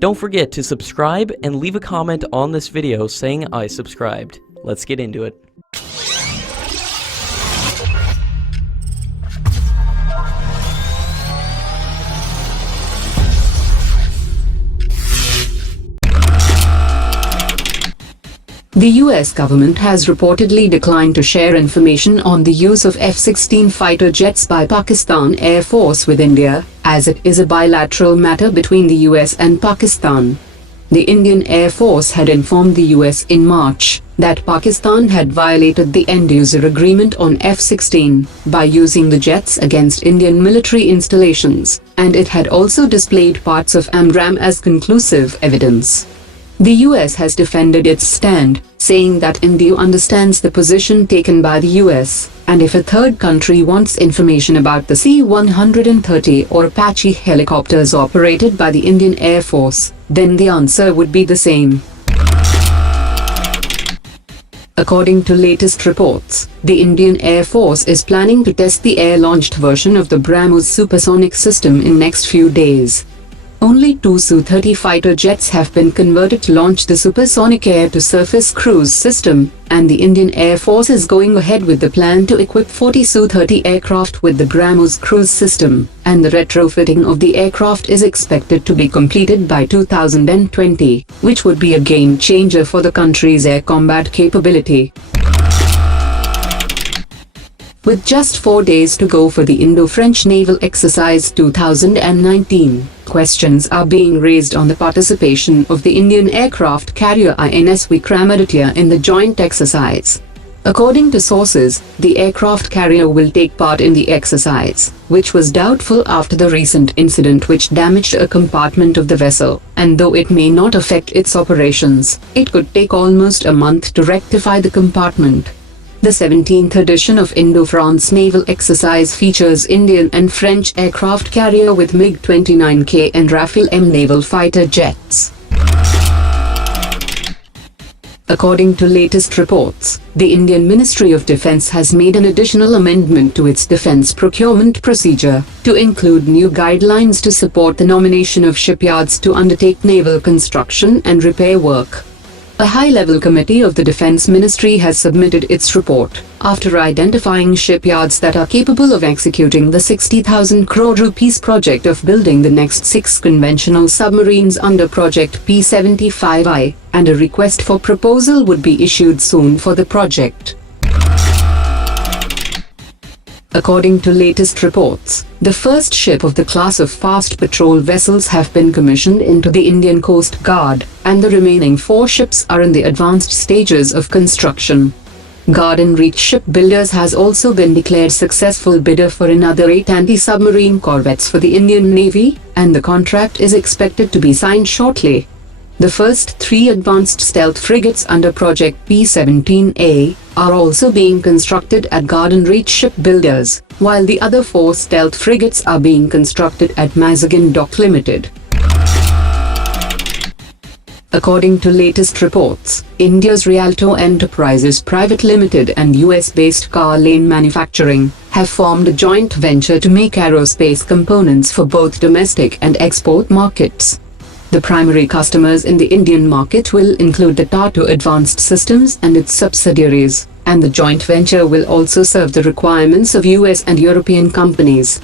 Don't forget to subscribe and leave a comment on this video saying I subscribed. Let's get into it. The US government has reportedly declined to share information on the use of F-16 fighter jets by Pakistan Air Force with India, as it is a bilateral matter between the US and Pakistan. The Indian Air Force had informed the US in March that Pakistan had violated the end-user agreement on F-16 by using the jets against Indian military installations, and it had also displayed parts of AMRAAM as conclusive evidence. The US has defended its stand, saying that India understands the position taken by the US, and if a third country wants information about the C-130 or Apache helicopters operated by the Indian Air Force, then the answer would be the same. According to latest reports, the Indian Air Force is planning to test the air-launched version of the BrahMos supersonic system in next few days. Only 2 Su-30 fighter jets have been converted to launch the supersonic air-to-surface cruise system, and the Indian Air Force is going ahead with the plan to equip 40 Su-30 aircraft with the BrahMos cruise system, and the retrofitting of the aircraft is expected to be completed by 2020, which would be a game-changer for the country's air combat capability. With just 4 days to go for the Indo-French Naval Exercise 2019, questions are being raised on the participation of the Indian aircraft carrier INS Vikramaditya in the joint exercise. According to sources, the aircraft carrier will take part in the exercise, which was doubtful after the recent incident which damaged a compartment of the vessel, and though it may not affect its operations, it could take almost a month to rectify the compartment. The 17th edition of Indo-France Naval Exercise features Indian and French aircraft carrier with MiG-29K and Rafale M naval fighter jets. According to latest reports, the Indian Ministry of Defence has made an additional amendment to its defence procurement procedure to include new guidelines to support the nomination of shipyards to undertake naval construction and repair work. A high-level committee of the Defence Ministry has submitted its report, after identifying shipyards that are capable of executing the 60,000 crore rupees project of building the next 6 conventional submarines under Project P-17A, and a request for proposal would be issued soon for the project. According to latest reports, the first ship of the class of fast patrol vessels have been commissioned into the Indian Coast Guard, and the remaining 4 ships are in the advanced stages of construction. Garden Reach Shipbuilders has also been declared successful bidder for another 8 anti-submarine corvettes for the Indian Navy, and the contract is expected to be signed shortly. The first 3 advanced stealth frigates under Project P-17A are also being constructed at Garden Reach Shipbuilders, while the other 4 stealth frigates are being constructed at Mazagon Dock Limited. According to latest reports, India's Rialto Enterprises Private Limited and US-based Car Lane Manufacturing have formed a joint venture to make aerospace components for both domestic and export markets. The primary customers in the Indian market will include the Tata Advanced Systems and its subsidiaries, and the joint venture will also serve the requirements of US and European companies.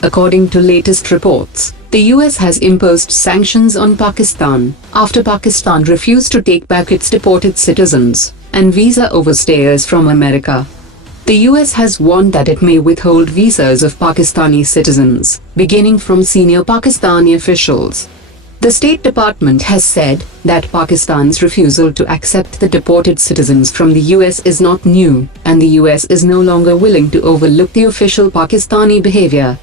According to latest reports, the US has imposed sanctions on Pakistan after Pakistan refused to take back its deported citizens and visa overstayers from America. The US has warned that it may withhold visas of Pakistani citizens, beginning from senior Pakistani officials. The State Department has said that Pakistan's refusal to accept the deported citizens from the US is not new, and the US is no longer willing to overlook the official Pakistani behavior.